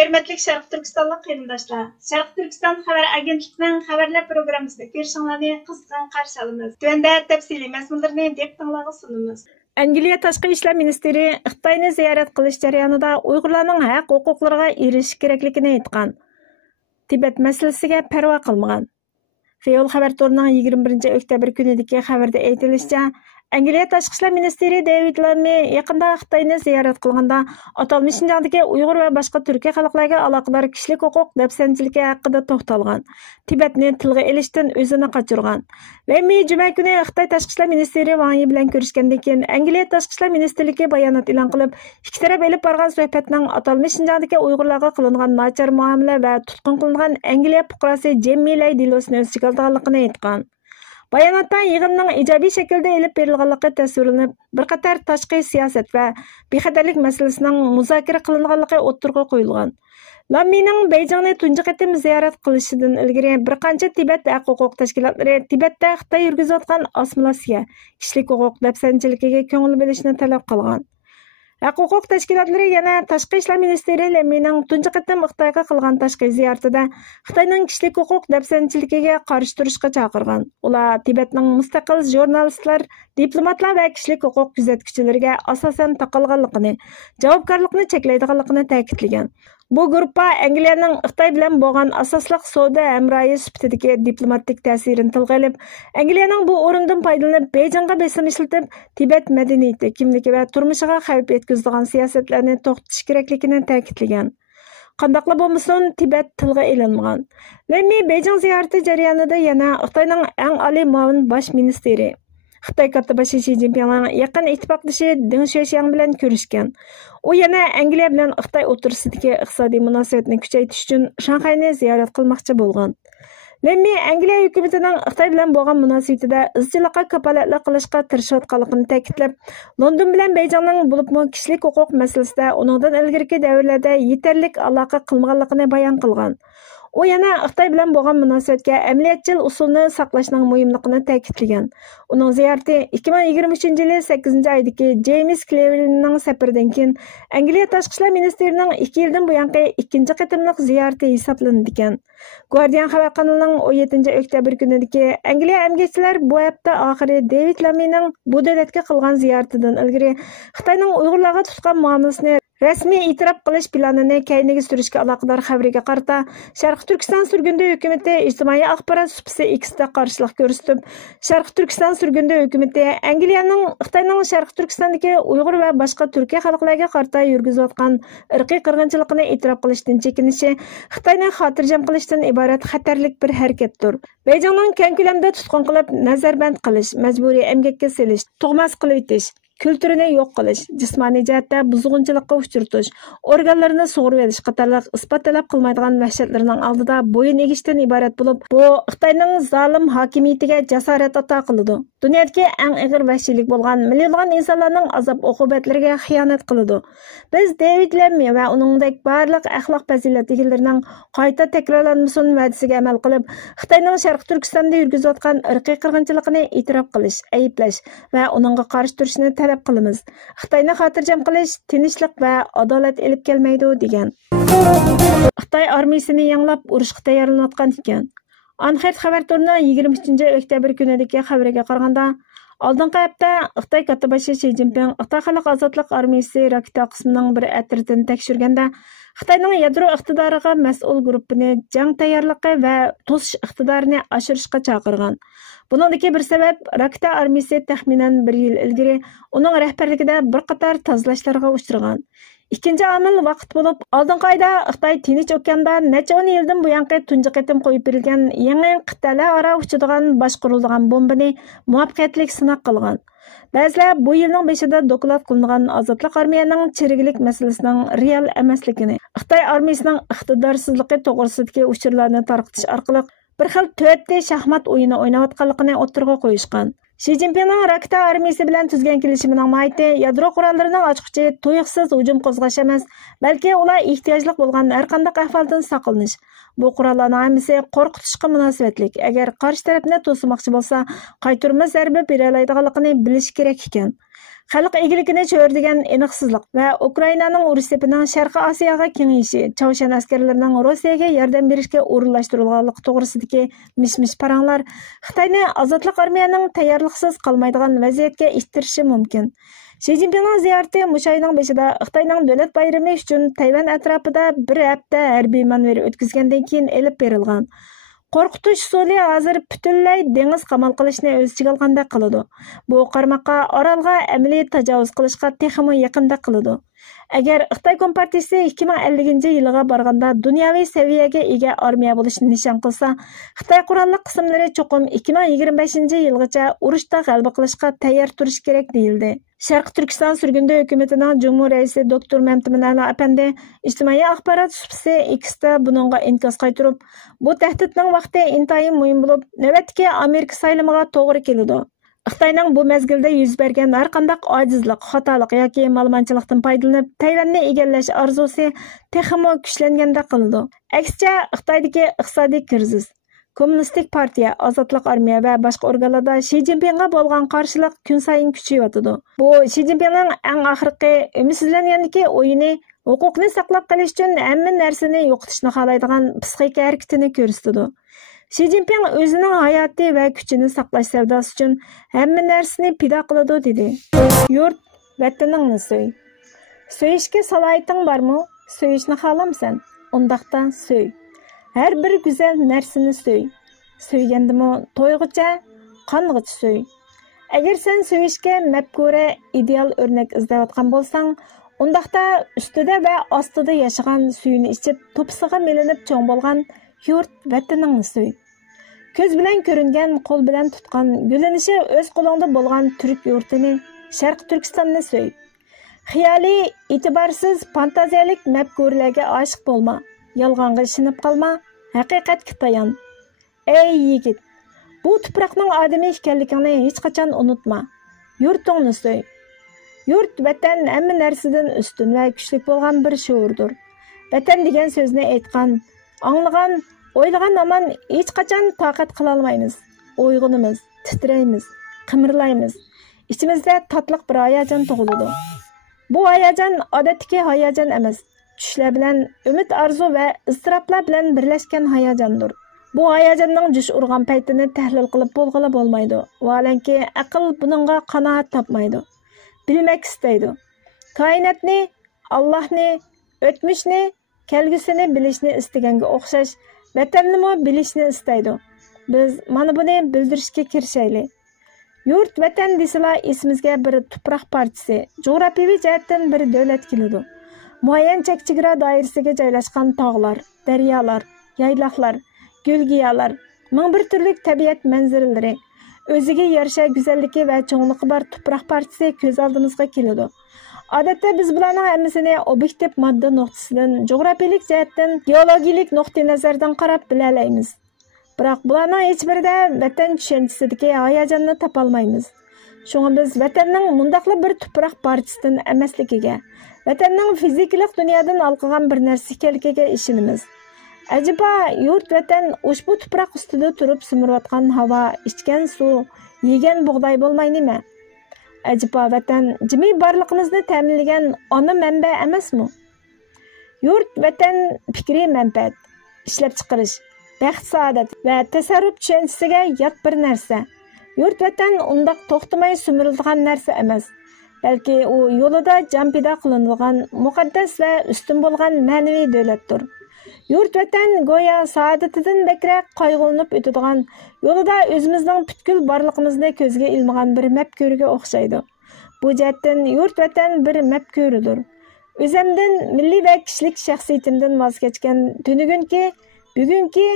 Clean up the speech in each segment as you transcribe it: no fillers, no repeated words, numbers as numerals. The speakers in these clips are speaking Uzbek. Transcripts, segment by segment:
Hürmetlik Şərq Türkistanlıq qarindoshlar, Şərq Türkistan xəbər agentligining xəbərlər programmasida ko'rishinglarni qizg'in qarshi olamiz. Tuanda tafsiliy mazmunlarni diqqatingizga sunamiz. Angliya Tashqi ishlar ministri Xitoyni ziyorat qilish jarayonida Uyg'urlarning haq-huquqlariga erishish kerakligini aytgan. Tibet masalasiga parvo qilmagan. Feol xabar torining 21 oktyabr kunidagi xabarda aytilishicha, Angliya Tashqi ishlar ministri David Lammy yaqinda Xitoyni ziyorat qilganda atalmish Şinjandagi Uyg'ur va boshqa turkiy xalqlarga aloqador kishilik huquq dafsanchiligi haqida to'xtalgan. Tibetni tilga ilishdan o'zini qochirgan. Lammy juma kuni Xitoy Tashqi ishlar ministri Wang Yi bilan ko'rishgandan keyin Angliya Tashqi ishlar ministrligi bayonot e'lon qilib, ikki taraf olib borgan suhbatning atalmish Şinjandagi Uyg'urlarga qilingan nachar muomala va tutqun qilingan Angliya fuqarosi Jamie Lay Dilosni o'z ichiga olganligini aytgan. Bayonotda yig'inning ijobiy shaklda elib berilganligi tasvirlanib, bir qator tashqi siyosat va bexatarlik masalasining muzokara qilinganligi o'ttirg'a qo'yilgan. Lammyning Beijingni tunji qatim ziyorat qilishidan ilgari bir qancha Tibet haq-huquq tashkilotlari Tibetda Xitoy yurgizayotgan assimilyatsiya, kishilik huquq dafsanchiligiga ko'ngil bo'lishni talab qilgan. Haq-huquq tashkilotlari yana Tashqi ishlar ministri Lammyning tunji qatim Xitoyga qilgan tashqi ziyoratida Xitoyning kishilik huquq dafsanchiligiga qarshi turishga chaqirgan. Ular Tibetning mustaqil jurnalistlar, diplomatlar va kishilik huquq kuzatuvchilariga asosan taqalganligini, javobgarlikni cheklaydiganligini ta'kidlagan. Bu gruppa Angliyaning Xitoy bilan bo'lgan asosliq savdo hamrohi sifatidagi diplomatik ta'sirini tilga olib, Angliyaning bu o'rindan foydalanib Beijingga besim ishlatib, Tibet madaniyati, kimligi va turmushiga xavf yetkazadigan siyosatlarni to'xtatish kerakligini ta'kidlagan. Qandaqla bo'lmasin, Tibet tilga ilinmagan. Lammy Beijing ziyorati jarayonida yana Xitoyning eng oliy muavin bosh ministri Xitoy katibashi Xi Jinpingning yaqin ittifoqdoshi Deng Xiaoxiang bilan ko'rishgan. U yana Angliya bilan Xitoy o'rtasidagi iqtisodiy munosabatni kuchaytirish uchun Shanxayni ziyorat qilmoqchi bo'lgan. Lammy Angliya hukumatining Xitoy bilan bo'lgan munosabatida izchillikqa kapolatlik qilishga tirishayotganligini ta'kidlab, London bilan Beijingning bo'libmi kishilik huquq masalasida uningdan ilgarigi davrlarda yetarlik aloqa qilmaganligini bayon qilgan. U yana Xitoy bilan bo'lgan munosabatga amaliyatchil usulni saqlashning muhimligini ta'kidlagan. Uning ziyorati 2023 yil 8 oydagi James Clevelandning safaridan keyin Angliya tashqi ishlar ministrining 2 yildan buyongi ikkinchi qatimliq ziyorati hisoblanadi ekan. Guardian xabar kanalining 17 oktyabr kunidagi Angliya emgakchilar bu hafta oxiri David Lammyning bu davlatga qilgan ziyoratidan ilgari Xitoyning Uyg'urlarga tutgan muomalasini rasmiy e'tirof qilish planini kayniga surishga aloqador xabariga qarata Sharq Turkiston surgunda hukumati ijtimoiy axborot supisi X'da qarshilik ko'rsatib, Sharq Turkiston surgunda hukumati Angliyaning Xitoyning Sharq Turkistondagi Uyg'ur va boshqa turkiy xalqlarga qarata yurgizayotgan irqiy qirg'inchilikni e'tirof qilishdan chekinishi Xitoyni xotirjam qilishdan iborat xatarlik bir harakatdir. Beijingning keng ko'lamda tutqun qilib, nazarband qilish, majburiy emgakka selish, tug'mas qilib etish, kültürünü yo'q qilish, jismoniy jihatda buzg'unchilikqa uchirtish, organlarini sug'urib olish qatorliq isbot talab qilmaydigan vahshatlarining oldida bo'yin egishdan iborat bo'lib, bu Xitoyning zolim hokimiyatiga jasorat ato qiladi. Dunyodagi eng og'ir vahshiylik bo'lgan millionlab insonlarning azob-uqubatlariga xiyonat qiladi. Biz David Lammy va uningdek barliq axloq fazilat egilarining qayta takrorlanmasin va'dasiga amal qilib, Xitoyning Sharq Turkistonda yurgizayotgan irqiy qirg'inchilikni e'tirof qilish, ayiblash va uningga qarshi turishni talab qilamiz. Xitoyni xotirjam qilish tinchlik va adolat elib kelmaydi degan. Xitoy armiyasini yanglab urushga tayyorlanayotgan ekan. Anxet xabar torining 23 oktyabr kunidagi xabariga qaraganda, oldingi hafta Xitoy katibashi Xi Jinping Xitoy Xalq ozodlik armiyasi raketa qismining bir atritini tekshirganda, Xitoyning yadro iqtidoriga mas'ul guruhini jang tayyorligi va to'sish iqtidorini oshirishga chaqirgan. Buningdagi bir sabab raketa armiyasi taxminan 1 yil ilgari uning rahbarligida bir qator tozalashlarga uchragan. İkinci amil vaqt bo'lib, oldingi oyda Xitoy Tinch okeanda necha 10 yildan buyongi tunji qatim qo'yib berilgan yangi qit'alararo uchadigan boshqarilgan bombani muvaffaqiyatli sinab qilgan. Ba'zilar bu yilning beshida doklad qilingan ozodlik armiyaning chirigilik masalasining real emasligini, Xitoy armiyasining iqtidorsizligi to'g'risidagi uchurlarni tarqatish orqali bir xil to'rtta shaxmat o'yini o'ynayotganligini o'ttirg'a qo'yishgan. Xi Jinpingning raketa armiyasi bilan tuzgan kelishimining mohiyati yadro qurollarining ochqichi to'yiqsiz hujum qo'zg'ash emas, balki ular ehtiyojli bo'lgan har qanday ahvoldan saqlanish. Bu qurollarning hammasi qo'rqitishga munosabatlik. Agar qarshi tarafni to'smoqchi bo'lsa, qaytarma zarba bera oladiganligini bilish kerak ekan. xalq egiligini cho'rdigan aniqsizlik va Ukrainaning urush sepining Sharqiy Osiyoga kengayishi, Chavshan askarlarining Rossiyaga yordam berishga o'rinlashtirilganligi to'g'risidagi mish-mish paranglar Xitoyni ozodlik armiyaning tayyorliqsiz qolmaydigan vaziyatga ittirishi mumkin. Xi Jinpingning ziyarati mushayning beshida Xitoyning davlat bayrami uchun Tayvan atrofida bir hafta harbiy manevr o'tkazgandan keyin elib berilgan. Qo'rqitish usuli hozir butunlay dengiz qamal qilishni o'z ichiga olgandek qiladi. Bu qarmoqqa orolga amaliy tajovuz qilishga texmo yaqindek qiladi. Agar Xitoy Kompartiyasi 2050-yilga borganda dunyoviy saviyaga ega armiya bo'lishni nishon qilsa, Xitoy qurolli qismlari cho'qim 2025-yilgacha urushda g'alaba qilishga tayyor turish kerak deyildi. Sharq Turkiston surgunda hukumatining Cumhur raisi Dr. Mamtimin Ali apandi ijtimoiy axborot supsi X'da buningga inkos qaytirib, bu tahdidning vaqti intayin muhim bo'lib, navbatdagi Amerika saylamiga to'g'ri keladi. Xitoyning bu mezgilda yuz bergan har qanday ojizlik, xatolik yoki malmonchilikdan foydalanib Tayvanni egallash orzusi texmo kuchlanganda qiladi. Aksicha Xitoydagi iqtisodiy krizis, Kommunistik partiya, Ozodlik armiya va boshqa organlarda Xi Jinpingga bo'lgan qarshilik kun sayin kuchayotdi. Bu Xi Jinpingning eng oxirgi umidsizlangandagi o'yini huquqni saqlab qolish uchun hamma narsani yo'qotishni xohlaydigan psixik harakatini ko'rsatdi. Xi Jinping o'zining hayoti va kuchini saqlash savdosi uchun hamma narsani pido qiladi dedi. Yurt, vataningni so'y. So'yishga salohiyating bormi? So'yishni xohlamsan? Undaqda so'y. Her bir güzel narsini so'y. So'ygandimi to'yg'icha, qong'icha so'y. Agar sen so'yishga mafkura ideal o'rnak izlayotgan bo'lsang, undaqda ustida va ostida yashagan suyini ichib, to'pisiga melinib cho'ng bo'lgan yurt vataningni so'y. Ko'z bilan ko'ringan, qo'l bilan tutgan, gulinishi o'z qo'lingda bo'lgan turk yurtini, Sharq Turkistonni so'y. Xiyoliy, e'tiborsiz, fantaziyalik mafkuralarga oshiq bo'lma. Yolg'onga ishinib qolma, haqiqatga tayan. Ey yigit, bu tuproqning odami ekanligingni hech qachon unutma. Yurtingni so'y. Yurt, vatan hamma narsadan ustun va kuchli bo'lgan bir shuurdir. Vatan degan so'zni aytgan, anglagan, o'ylagan aman hech qachon toqat qila olmaymiz. Uyg'unimiz, titraymiz, qimirlaymiz. İchimizda tatliq bir hayajon tug'iladi. Bu hayajon odatdagi hayajon emas. Tushlar bilan umid, arzu va iztiroblar bilan birlashgan hayajondir. Bu hayajonning jush urgan paytini tahlil qilib bo'lg'ili bo'lmaydi. Valanki aql buningga qanoat topmaydi. Bilmak istaydi. Koinotni, Allohni, o'tmishni, kelgusini bilishni istaganga o'xshash, vatanni bilishni istaydi. Biz mana buni bildirishga kirishaylik. Yurt, vatan desila esimizga bir tuproq parchasi, jo'g'rafiy jihatdan bir davlat keladi. Muayyan chekchigara doirasiga joylashgan tog'lar, daryolar, yayloqlar, gulgiyalar, ming bir turli tabiat manzaralari, o'ziga yarasha go'zalligi va cho'ngligi bor tuproq parchasi ko'z oldimizga keladi. Odatda biz bularning hammasini obyektiv modda nuqtasidan, jo'g'rafiylik jihatdan, geologik nuqtai nazardan qarab bilalaymiz. Biroq bularning hech birida vatan tushunchasidagi hayajonni topolmaymiz. Shunga biz vatanning mundaqli bir tuproq parchasidan emasligiga, vatanning fiziklik dunyodan olqigan bir narsa ekanligiga ishonamiz. Acaba yurt vatan ushbu tuproq ustida turib simirayotgan havo, ichgan suv, yegan bug'doy bo'lmaydimi? Acaba vatan jimiy borlig'imizni ta'minlagan ona manba emasmi? Yurt vatan fikriy manfaat, ishlab chiqarish, baxt saodat va tasarruf tushunchasiga yot bir narsa. Yurt vatan undaq to'xtamay simirilgan narsa emas. Balki u yo'lida jampida qilingan muqaddas va ustun bo'lgan ma'naviy davlatdir. Yurt vatan go'yo saodatidan bakrak qayg'ulanib o'tadigan, yo'lida o'zimizning butkul borlig'imizni ko'zga ilmagan bir mafkuraga o'xshaydi. Bu jihatdan yurt vatan bir mafkuradir. O'zimdan, milliy va kishilik shaxsiyatimdan voz kechgan tunugunki, bugunki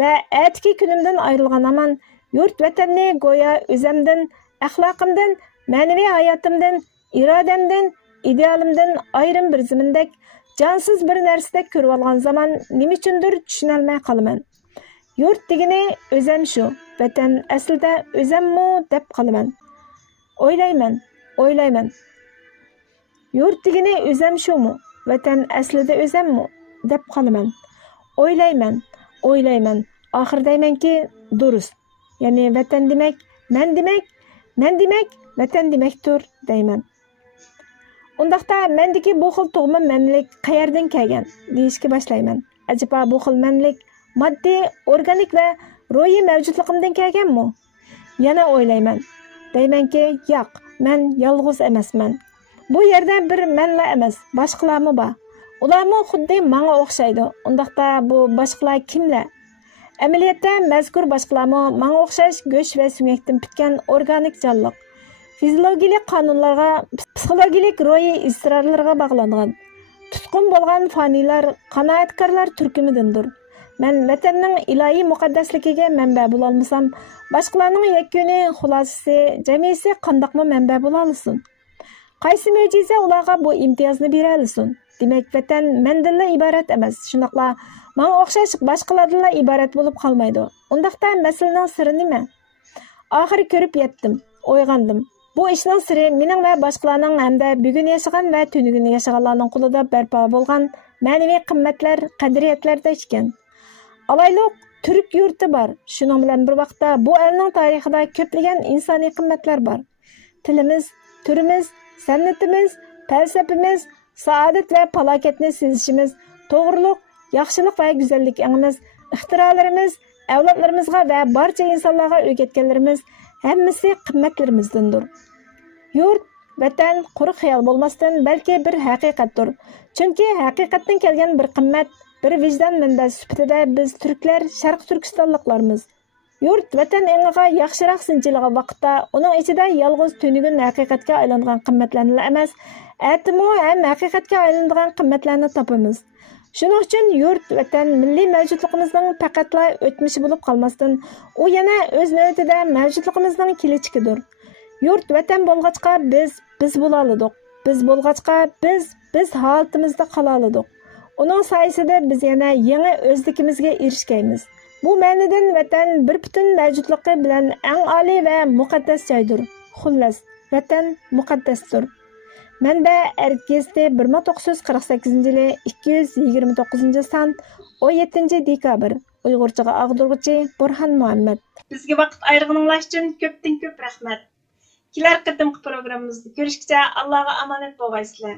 va atki kunimdan ayrilgan aman yurt vatanni go'yo o'zimdan, axloqimdan, ma'naviy hayotimdan, irodamdan, idealimdan ayrim bir zimindek jonsiz bir narsadek ko'rib olgan zaman nima uchundir tushunolmay qolaman. Yurt degani o'zim shu, vatan aslida o'zimmi deb qolaman. O'ylayman. Yurt degani o'zim shumi, vatan aslida o'zimmi deb qolaman. O'ylayman. Oxir deymanki, durust. Ya'ni vatan demak, men demak, vatan demakdir deyman. Undaqda mendagi bu xil tug'ma mənlik qayerdan kelgan deyishga boshlayman. Acaba bu xil mənlik moddiy, organik va ruhiy mavjudligimdan kelganmi? Yana o'ylayman. Deymanki, yo'q, men yolg'iz emasman. Bu yerda bir menla emas, boshqalarmi bor. Ularmi xuddi menga o'xshaydi. Undaqda bu boshqalar kimlar? Amaliyotda mazkur boshqalarmi menga o'xshash go'sht va sumakdan bitgan organik jonliq. Fiziologik qonunlarga, psixologik ruhiy istirorlarga bog'langan. Tutqun bo'lgan fanilar, qanoatkorlar turkumidandir. Men vatanning ilohiy muqaddasligiga manba bo'la olmasam, boshqalarning yakuni xulosasi, jamiyati qandoqmi manba bo'la olsin? Qaysi mo'jiza ularga bu imtiyozni bera olsin? Demak, vatan mendan iborat emas, shunaqla menga o'xshash boshqalardan iborat bo'lib qolmaydi. Undaqda masalaning siri nima? Oxiri ko'rib yetdim, o'ygandim. Bu ishning siri mening va boshqalarning hamda bugun yashagan va tunugini yashaganlarning qo'lida barpo bo'lgan ma'naviy qimmatlar, qadriyatlarda ekan. Alayliq Türk yurti bor. Shuning bilan bir vaqtda bu elning tarixida ko'plagan insoniy qimmatlar bor. Tilimiz, turimiz, san'atimiz, falsafamiz, saodat va falokatni sezishimiz, to'g'riliq, yaxshilik va go'zallik angimiz, ixtirolarimiz, avlodlarimizga va barcha insonlarga o'rgatganlarimiz hammasi qimmatlarimizdandir. Yurt, vatan quruq xayol bo'lmasdan balki bir haqiqatdir. Chunki haqiqatdan kelgan bir qimmat, bir vijdon manbasi sifatida biz turklar, Sharq Turkistonliklarmiz. Yurt vatan engiga yaxshiroq sinchilagan vaqtda uning ichida yolg'iz tunugun haqiqatga aylangan qimmatlarni emas, atimo ham haqiqatga aylanadigan qimmatlarni topamiz. Shuning uchun yurt, vatan milliy mavjudligimizning faqatla o'tmishi bo'lib qolmasdan, u yana o'z navbatida mavjudligimizning kelichikidir. Yurt, vatan bo'lg'achqa biz bo'la oldik. Biz bo'lg'achqa biz holatimizda qola oldik. Uning sayesinde biz yana yangi o'zligimizga erishganmiz. Bu ma'nodan vatan bir butun mavjudligi bilan eng oliy va muqaddas joydir. Xullas, vatan muqaddasdir. Manba Ergizda 1948-yili 229-son 17 dekabr. Uyg'urchaga ag'dirg'uchi Burhan Muhammad. Bizga vaqt ayirganingiz uchun ko'pdan-ko'p rahmat. Kelar qatimqi programmamizda ko'rishguncha Allohga omonat bo'lgaysizlar.